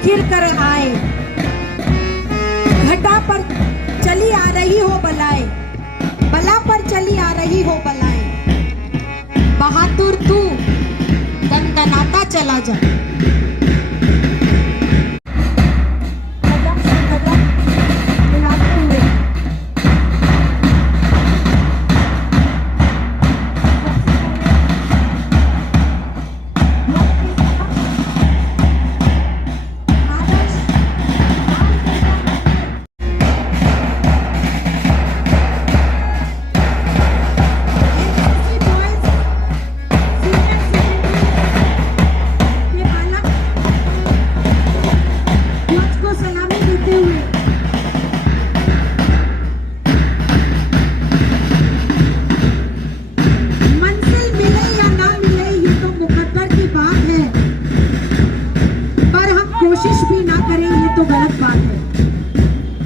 फिर कर आए, घटा पर चली आ रही हो बलाए, बला पर चली आ रही हो बलाए, बहादुर तू दनदनाता चला जा।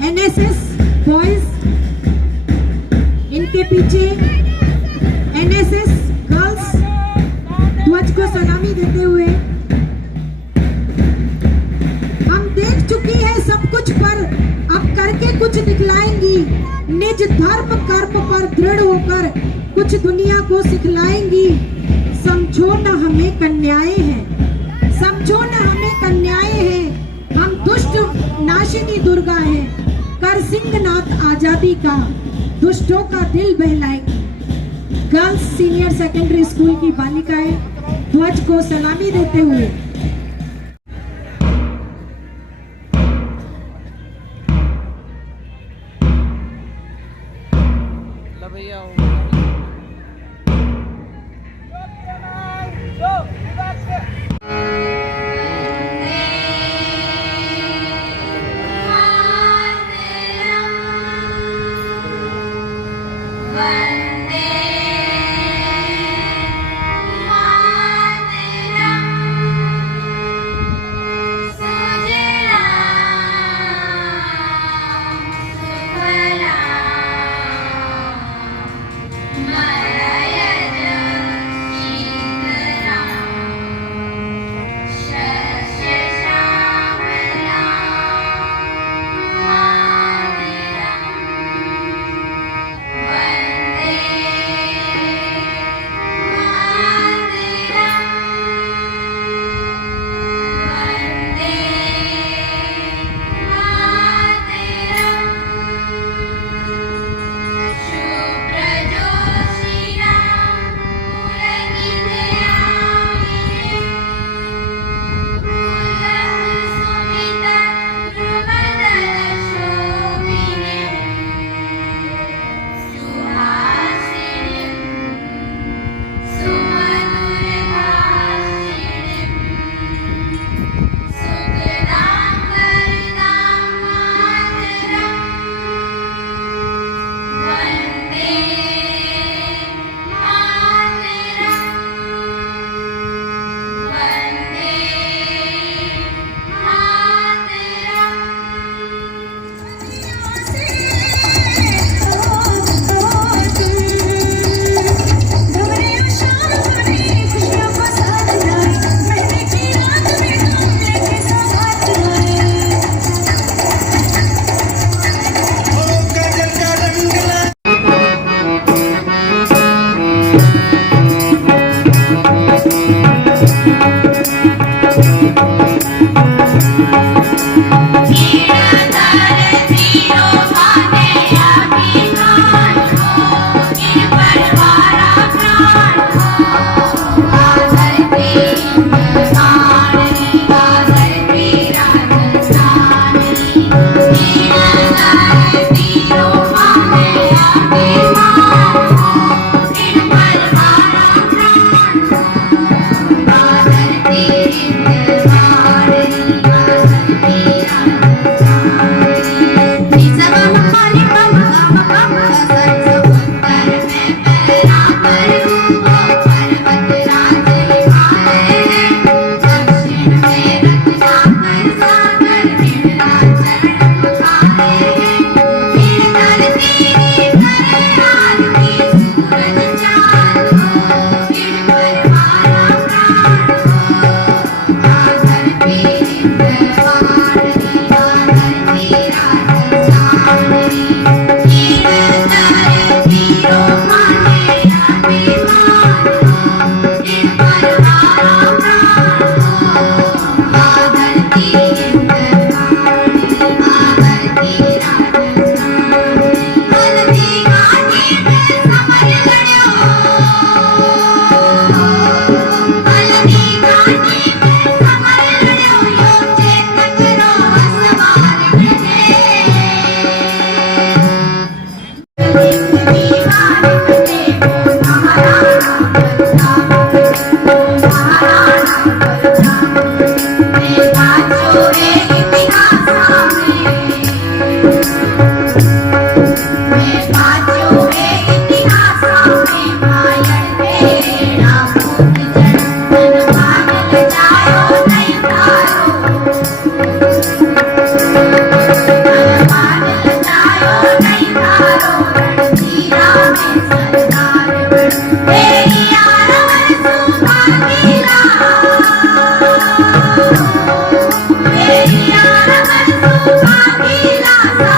एनएसएस बॉयज, इनके पीछे एनएसएस गर्ल्स ध्वज को सलामी देते हुए। हम देख चुकी है सब कुछ, पर अब करके कुछ दिखलाएंगी। निज धर्म कर्म पर दृढ़ होकर कुछ दुनिया को सिखलाएंगी। समझो न हमें कन्याएं हैं, समझो न हमें कन्याएं हैं। हम दुष्ट नाशिनी दुर्गा हैं, कर सिंहनाथ आजादी का दुष्टों का दिल बहलाएंगी। गर्ल्स सीनियर सेकेंडरी स्कूल की बालिकाएं ध्वज को सलामी देते हुए।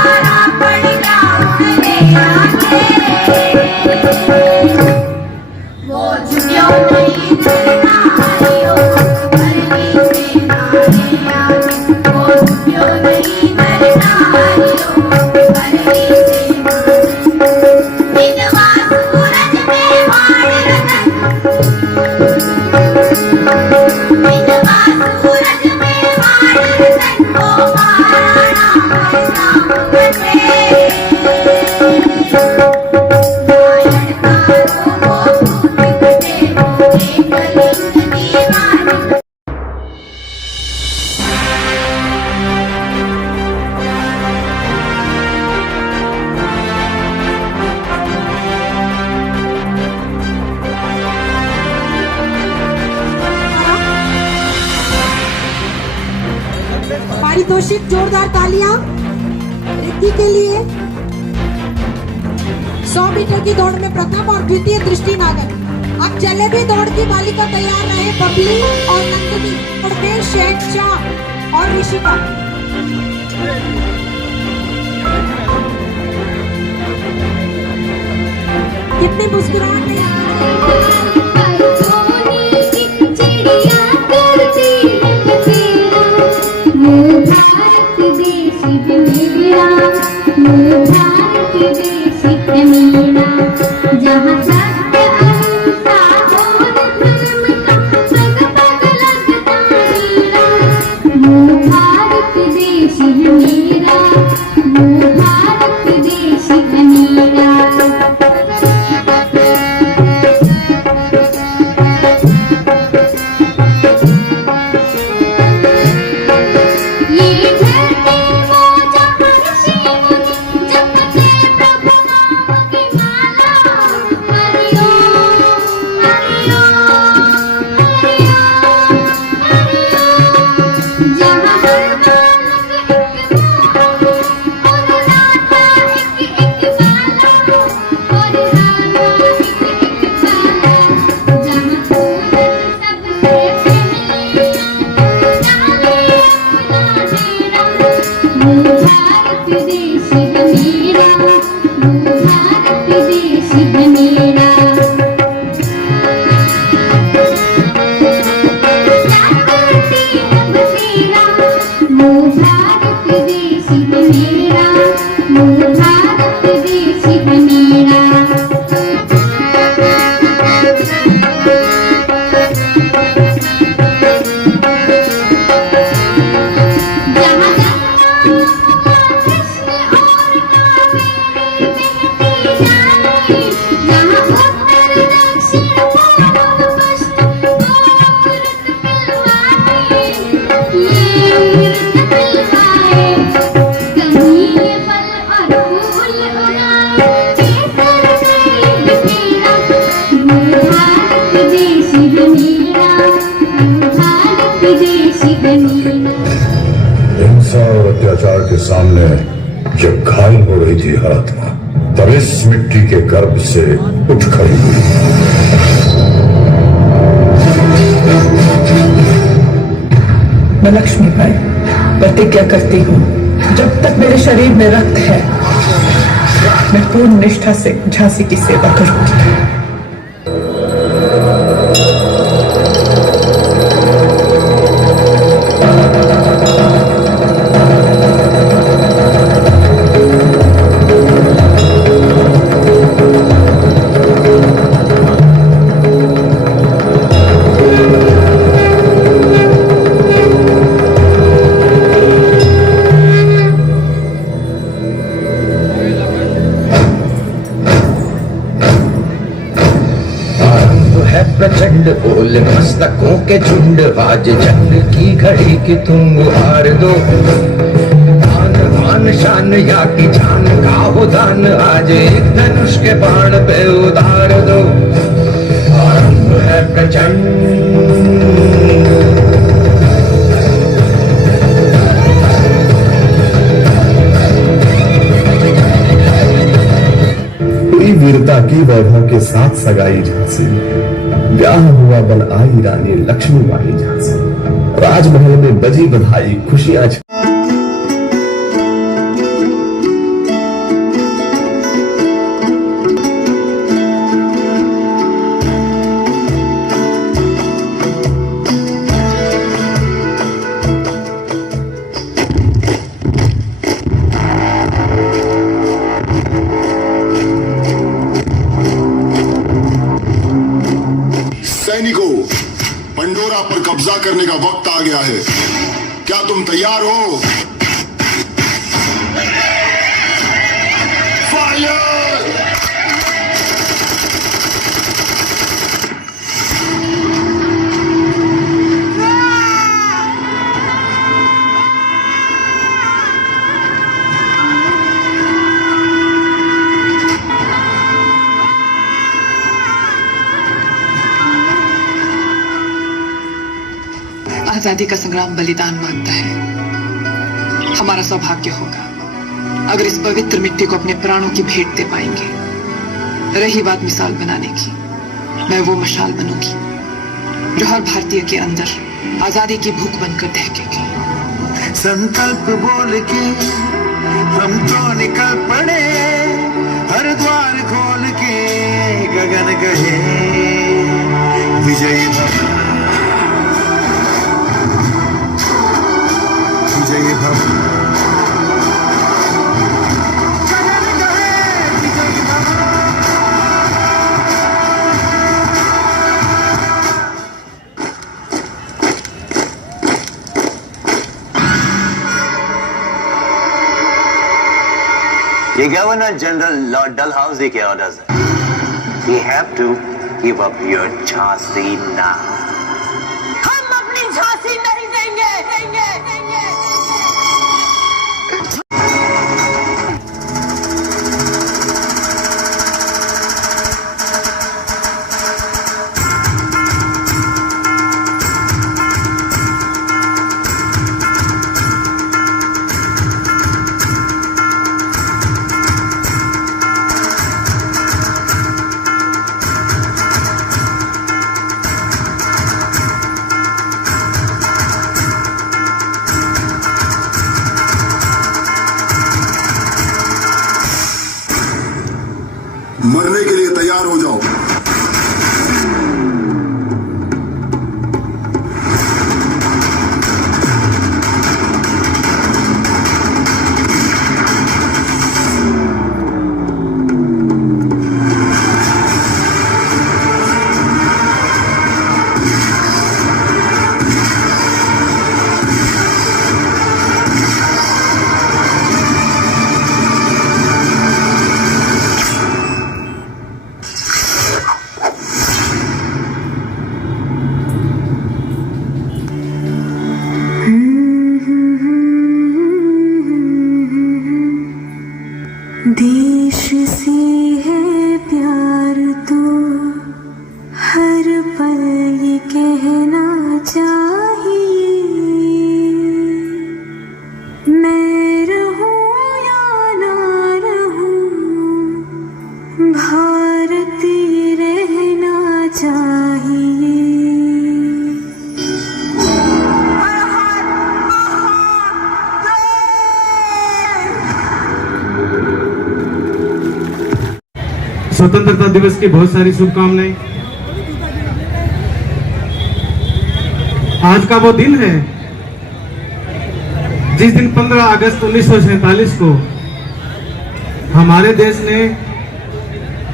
पहाड़ा पड़ गया उड़ने आगे वो झुक्यो नहीं डरना हरियो करनी से आगे आगे वो झुक्यो नहीं डरना हरियो करनी से बिंदवा सूरज में वाण रतन बिंदवा सूरज में वाण रतन को महाराणा प्रताप बचे पारितोषिक जोरदार तालियां रिद्धि के लिए। 100 मीटर की दौड़ में प्रथम और द्वितीय दृष्टि नागर। अब चले भी दौड़ की बालिका तैयार रहे बबली और नंदिनी और फिर शहनशाह और ऋषिका। कितनी मुस्कुराहट है जहाँ सत्य अहिंसा और धर्म का पग पग लगता मेरा वो भारत देश है मेरा वो भारत देश है मेरा ये धरती वो जहाँ ऋषि मुनि जपते प्रभु नाम की माला हरिओ हरिओ हरिओ हरिओ जहाँ हर बालक एक मोर और राधा एक एक बाला और राधा एक एक बाला जहाँ सूरज सबसे पहले डाले अपना डेरा वो भारत देश है मेरा वो भारत देश है मेरा क्या करती रब तेरा वो भारत देश है मेरा वो भारत देश है मेरा जहाँ गंगा कृष्ण और कावेरी बहती जाए जहाँ उत्तर दक्षिण पूर्व पश्चिम अमृत पिलवाए ये अमृत पिलवाए कहीं ये फल और फूल उगाए केसर से बिखेरा वो भारत देश है मेरा वो भारत देश है मेरा हिंसा और अत्याचार के सामने जब घायल हो रही थी हर आत्मा तब इस मिट्टी के गर्भ से उठ खड़ी हुई। मैं लक्ष्मी बाई प्रतिज्ञा करती हूँ जब तक मेरे शरीर में रक्त है मैं पूर्ण निष्ठा से झांसी की सेवा करूंगी। प्रचंड बोल मस्तकों के झुंड आज जंग की घड़ी की तुम हार दो आन बान शान या की जान का हो दान आज एक धनुष के बाण पे उतार दो आरंभ है प्रचंड वीरता की वैभव के साथ सगाई झांसी ब्याह हुआ बन आई रानी लक्ष्मीबाई झांसी राजमहल में बजी बधाई खुशियां पर कब्जा करने का वक्त आ गया है। क्या तुम तैयार हो? फायर! आजादी का संग्राम बलिदान मांगता है। हमारा सौभाग्य होगा अगर इस पवित्र मिट्टी को अपने प्राणों की भेंट दे पाएंगे। रही बात मिसाल बनाने की, मैं वो मशाल बनूंगी जो हर भारतीय के अंदर आजादी की भूख बनकर दहकेगी। संकल्प बोल के हम तो निकल पड़े, हर द्वार खोल के गगन कहे विजयी भव, विजयी भव, गगन कहे विजयी भव। ये गवर्नर जनरल लॉर्ड डलहाउसी के ऑर्डर्स हैं। We have to give up your Jhansi now. हम अपनी झांसी नहीं देंगे। मरने के लिए तैयार हो जाओ। देश से है प्यार तो हर पल ये कहना चाहिए, मैं रहूं या ना रहूं भारतीय रहना चाहिए। स्वतंत्रता दिवस की बहुत सारी शुभकामनाएं। आज का वो दिन है जिस दिन 15 अगस्त 1947 को हमारे देश ने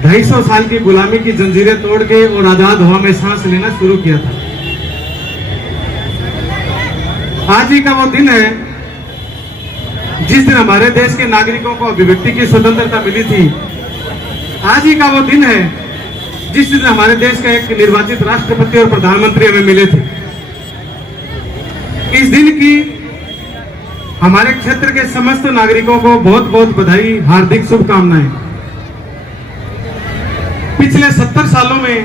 250 साल की गुलामी की जंजीरें तोड़ के और आजाद हवा में सांस लेना शुरू किया था। आज ही का वो दिन है जिस दिन हमारे देश के नागरिकों को अभिव्यक्ति की स्वतंत्रता मिली थी। आज ही का वो दिन है जिस दिन हमारे देश का एक निर्वाचित राष्ट्रपति और प्रधानमंत्री हमें मिले थे। इस दिन की हमारे क्षेत्र के समस्त नागरिकों को बहुत बहुत बधाई, हार्दिक शुभकामनाएं। पिछले 70 सालों में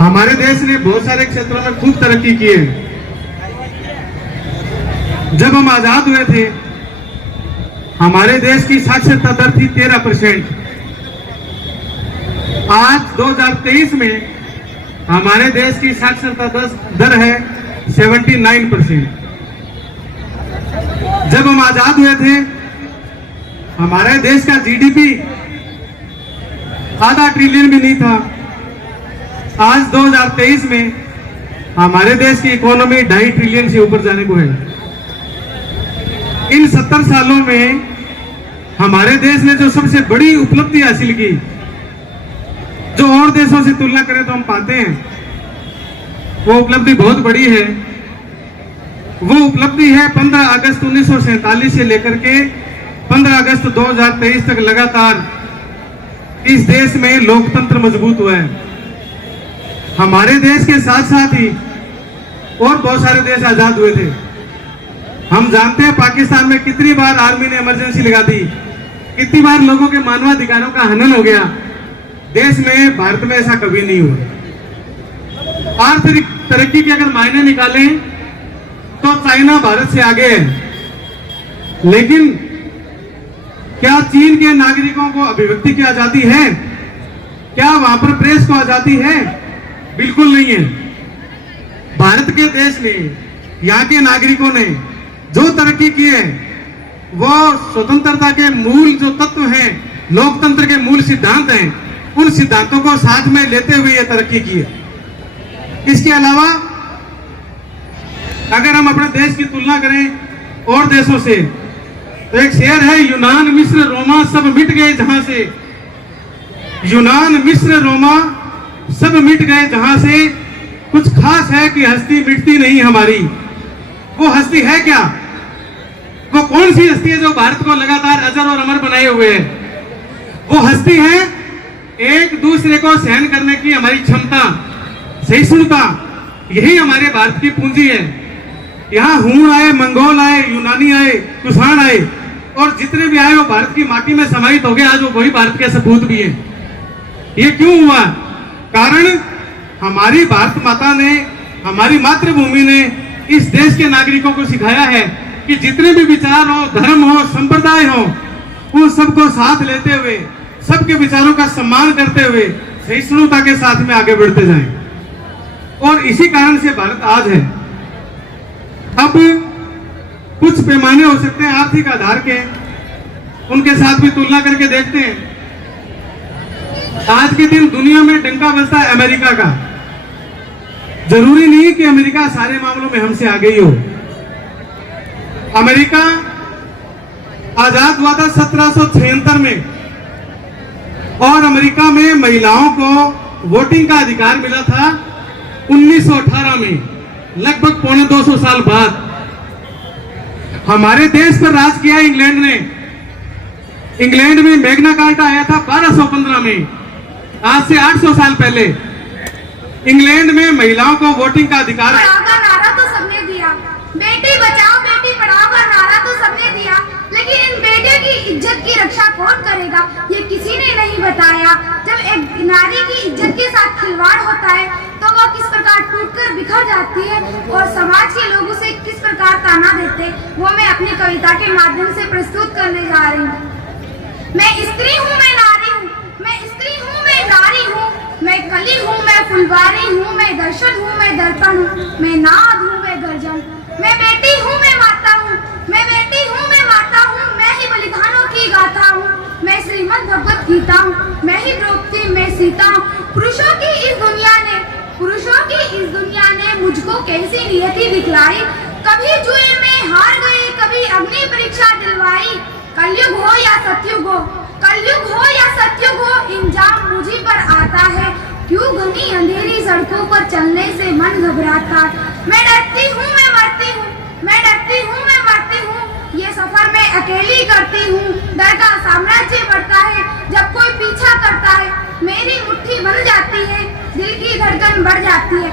हमारे देश ने बहुत सारे क्षेत्रों में खूब तरक्की की है। जब हम आजाद हुए थे हमारे देश की साक्षरता दर थी 13%। आज 2023 में हमारे देश की साक्षरता दर है 79%। जब हम आजाद हुए थे हमारे देश का जीडीपी आधा ट्रिलियन भी नहीं था। आज 2023 में हमारे देश की इकोनॉमी 2.5 ट्रिलियन से ऊपर जाने को है। इन 70 सालों में हमारे देश ने जो सबसे बड़ी उपलब्धि हासिल की, जो और देशों से तुलना करें तो हम पाते हैं वो उपलब्धि बहुत बड़ी है। वो उपलब्धि है 15 अगस्त 1947 से लेकर के 15 अगस्त 2023 तक लगातार इस देश में लोकतंत्र मजबूत हुआ है। हमारे देश के साथ साथ ही और बहुत सारे देश आजाद हुए थे। हम जानते हैं पाकिस्तान में कितनी बार आर्मी ने इमरजेंसी लगा दी, कितनी बार लोगों के मानवाधिकारों का हनन हो गया। देश में, भारत में ऐसा कभी नहीं हुआ। आर्थिक तरक्की के अगर मायने निकालें तो चाइना भारत से आगे है, लेकिन क्या चीन के नागरिकों को अभिव्यक्ति की आजादी है? क्या वहां पर प्रेस को आजादी है? बिल्कुल नहीं है। भारत के देश ने, यहाँ के नागरिकों ने जो तरक्की की है वो स्वतंत्रता के मूल जो तत्व हैं, लोकतंत्र के मूल सिद्धांत हैं, उन सिद्धांतों को साथ में लेते हुए ये तरक्की की है। इसके अलावा अगर हम अपने देश की तुलना करें और देशों से, तो एक शेर है, यूनान मिस्र रोमा सब मिट गए जहां से। यूनान मिस्र रोमा सब मिट गए जहां से, कुछ खास है कि हस्ती मिटती नहीं हमारी। वो हस्ती है क्या? वो कौन सी हस्ती है जो भारत को लगातार अजर और अमर बनाए हुए है? वो हस्ती है एक दूसरे को सहन करने की हमारी क्षमता, सहिष्णुता। यही हमारे भारत की पूंजी है। यहाँ हूण आए, मंगोल आए, यूनानी आए, कुषाण आए, और जितने भी आए वो भारत की माटी में समाहित हो गए। आज वो वही भारत के सपूत भी हैं। ये क्यों हुआ? कारण हमारी भारत माता ने, हमारी मातृभूमि ने इस देश के नागरिकों को सिखाया है कि जितने भी विचार हो, धर्म हो, संप्रदाय हो, उन सबको साथ लेते हुए, सबके विचारों का सम्मान करते हुए सहिष्णुता के साथ में आगे बढ़ते जाएं। और इसी कारण से भारत आज है। अब कुछ पैमाने हो सकते हैं आर्थिक आधार के, उनके साथ भी तुलना करके देखते हैं। आज के दिन दुनिया में डंका बजता है अमेरिका का। जरूरी नहीं कि अमेरिका सारे मामलों में हमसे आगे ही हो। अमेरिका आजाद हुआ था 1776 में, और अमेरिका में महिलाओं को वोटिंग का अधिकार मिला था 1918 में, लगभग 250 साल बाद। हमारे देश पर राज किया इंग्लैंड ने। इंग्लैंड में मैग्ना कार्टा आया था 1215 में, आज से 800 साल पहले। इंग्लैंड में महिलाओं को वोटिंग का अधिकार का नारा तो सबने दिया, बेटी बचाओ बेटी पढ़ाओ का नारा तो सबने दिया, लेकिन इन बेटियों की इज्जत की रक्षा कौन करेगा, ये किसी ने नहीं बताया। जब एक नारी की इज्जत के साथ खिलवाड़ होता है तो वो किस प्रकार टूटकर बिखर जाती है और समाज के लोग उसे किस प्रकार ताना देते, वो मैं अपनी कविता के माध्यम से प्रस्तुत करने जा रही हूँ। मैं स्त्री हूँ, मैं नारी हूँ, मैं स्त्री हूँ, मैं नारी हूँ, मैं कली हूँ, मैं फुलवारी हूँ, मैं दर्शन हूँ, मैं दर्पण हूँ, मैं नाद हूँ, मैं गर्जन, मैं बेटी हूँ, मैं माता हूँ, मैं बेटी हूँ, मैं माता हूँ, मैं ही बलिदानों की गाथा हूँ, मैं श्रीमद् भगवत गीता हूँ, मैं ही द्रौपदी, मैं सीता हूँ। पुरुषों की इस दुनिया ने मुझको कैसी नियति दिखलाई, कभी जुए में हार गई, कभी अग्नि परीक्षा दिलवाई। कलयुग हो या सतयुग हो, कलयुग हो या सतयुग हो, इंजाम मुझी पर आता है। क्यों घनी अंधेरी सड़कों पर चलने से मन घबराता। मैं डरती हूँ, मैं मरती हूँ, मैं डरती हूँ, मैं मरती हूँ, ये सफर मैं अकेली करती हूँ। डर का साम्राज्य बढ़ता है जब कोई पीछा करता है, मेरी मुट्ठी बन जाती है, दिल की धड़कन बढ़ जाती है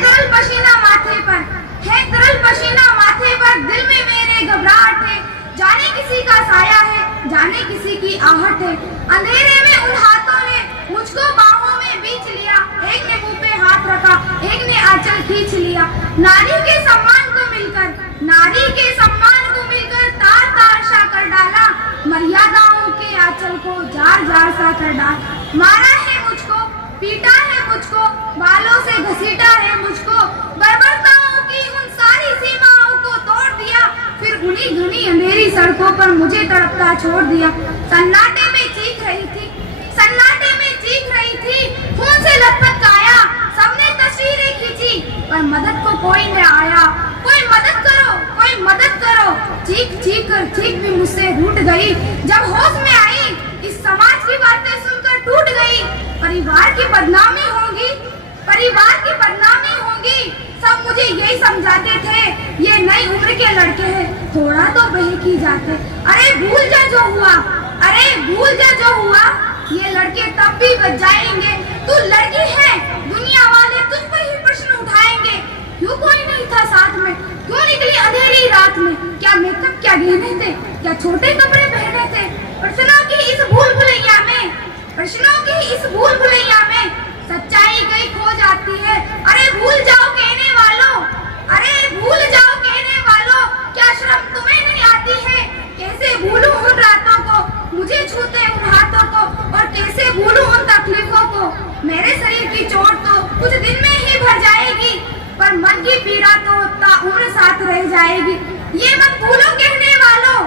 तरल पसीना माथे पर, है तरल पसीना माथे पर, दिल में मेरे घबराहट है, जाने किसी का साया है, जाने किसी की आहट है। अंधेरे में उन हाथों ने मुझको बाहों में बीच लिया, एक ने मुंह पे हाथ रखा, एक ने आंचल खींच लिया। नारी के सम्मान को मिलकर, नारी के सम्मान को मिलकर तार तार सा कर डाला, मर्यादाओं के आंचल को जार जार सा कर डाला। मारा है मुझको, पीटा है मुझको, बालों से घसीटा है मुझको, बर्बरताओं की उन सारी सीमाओं को तोड़ दिया, फिर उन्हीं घनी अंधेरी सड़कों पर मुझे तड़पता छोड़ दिया। सन्नाटे में चीख रही थी, सन्नाटे में चीख रही थी, खून से लथपथ काया, सबने तस्वीरें खींची, पर मदद को कोई न आया। कोई मदद करो, कोई मदद करो, चीख चीख कर चीख भी मुझसे रूठ गई। जब होश में आई, इस समाज की बातें सुनकर टूट गई। परिवार की बदनामी होगी, परिवार की बदनामी होगी। सब मुझे यही समझाते थे, ये नई उम्र के लड़के हैं, थोड़ा तो बहक ही जाते। अरे भूल जा जो हुआ, अरे भूल जा जो हुआ, ये लड़के तब भी बच जाएंगे। तू लड़की है, दुनिया वाले तुझ पर ही प्रश्न उठाएंगे। क्यों कोई नहीं था साथ में, क्यों निकली अंधेरी रात में, क्या मेकअप, क्या गहने थे, क्या छोटे कपड़े पहने थे। प्रश्नों की इस भूल भुलैया में, प्रश्नों की इस भूल भुलैया में सच्चाई कहीं खो जाती है। अरे भूल जाओ कहने वालों, अरे भूल जाओ कहने वालों, क्या शर्म तुम्हें नहीं आती है। कैसे भूलूं उन रातों को, मुझे छूते उन हाथों को, और कैसे भूलूं उन तकलीफों को। मेरे शरीर की चोट तो कुछ दिन में ही भर जाएगी, पर मन की पीड़ा तो उम्र साथ रह जाएगी। ये मत भूलो कहने वालों,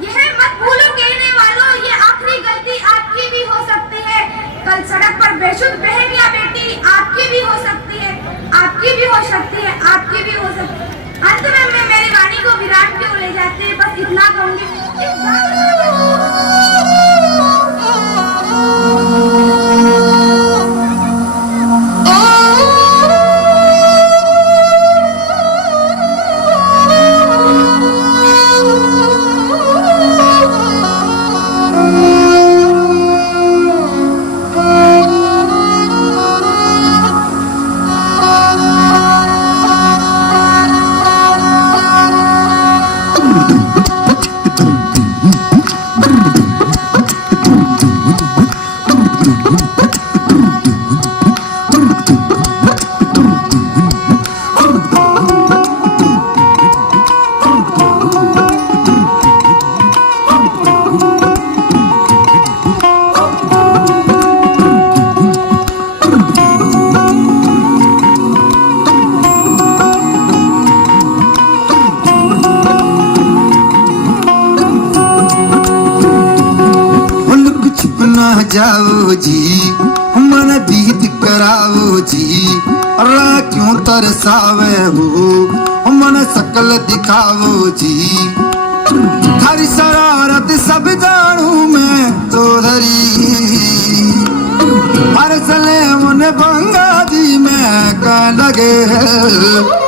यह मत भूलो कहने वालों, ये आखिरी गलती आपकी भी हो सकती है। कल सड़क पर बेशुद्ध बहन या बेटी आपकी भी हो सकती है, आपकी भी हो सकती है, आपकी भी हो सकती है। अंत में मैं मेरी वाणी को विराम क्यों ले जाते हैं, बस इतना कहूंगी। जाओ जी, मन बीत कराओ जी, राह क्यों तरसावे हो, मन सकल दिखाओ जी। हरी शरारत सब जानू मैं तो धरी, हर सले मन भंगा जी मैं का लगे है।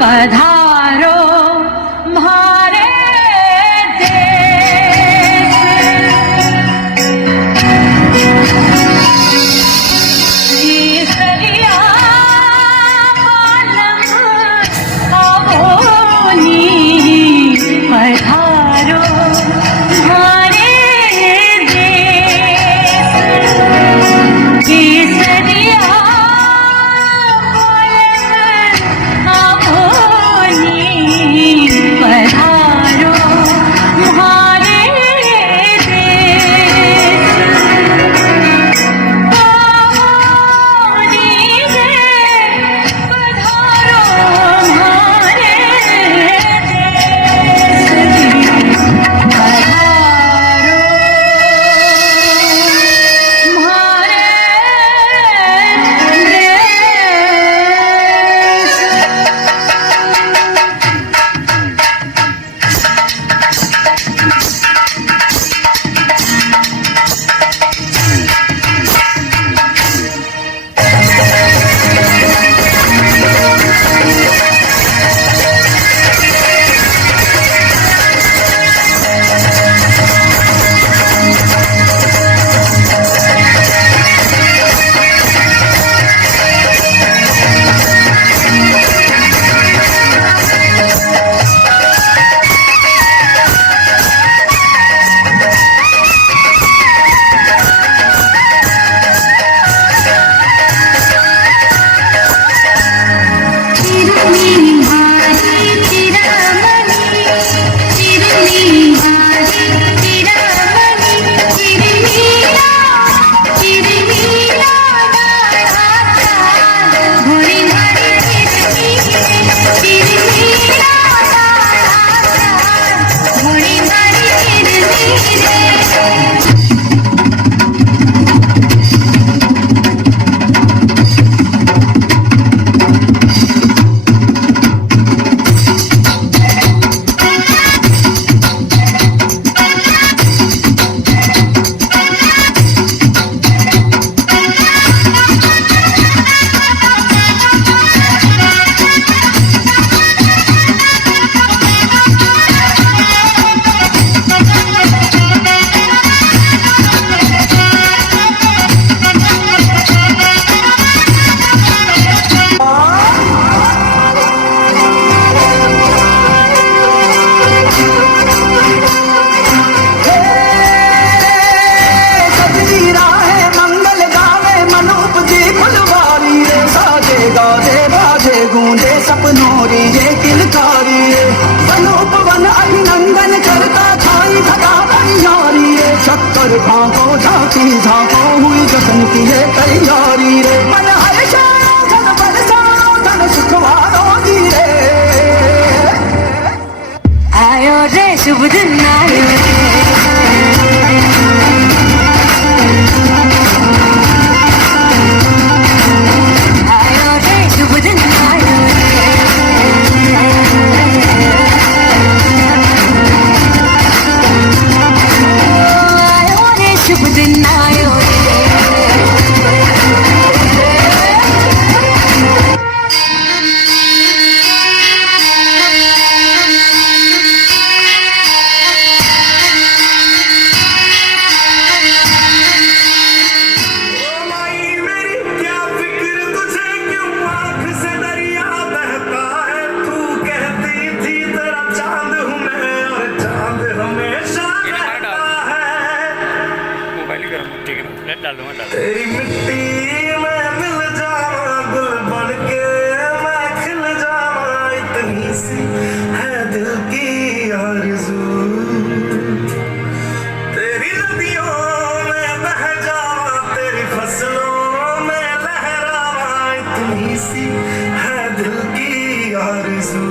पधारो मन अभिनंदन करता छाई घटा यारी रे शक्कर भागो झांकी झांको हुई जतन की है तैयारी रे मन हर्षा धन बरसा धन सुखवारो दी रे आयो रे शुभ दिन आयो आयो रे शुभ दिन आयो शुभ दिन आयो तेरी मिट्टी में मिल जावा गुल बन के मैं खिल जावा इतनी सी है दिल की आरज़ू तेरी नदियों में बह जावा तेरी फसलों में लहरावा इतनी सी है दिल की आरज़ू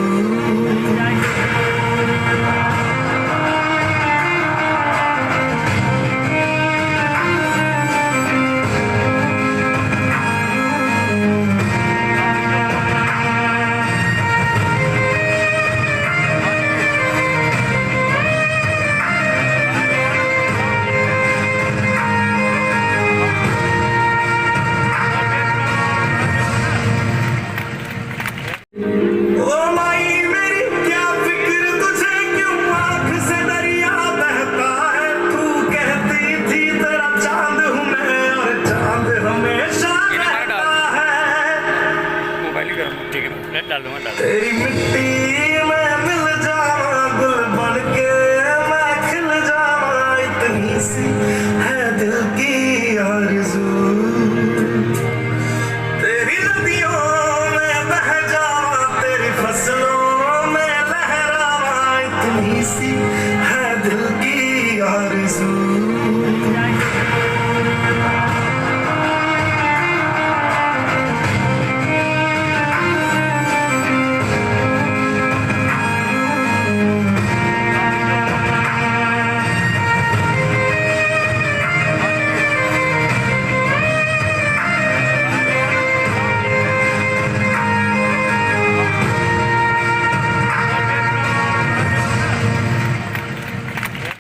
तेरी मिट्टी में मिल जावा गुल बन के मैं खिल जावा इतनी सी है दिल की आरज़ू तेरी नदियों में बह जावा तेरी फसलों में लहरावा इतनी सी है दिल की आरज़ू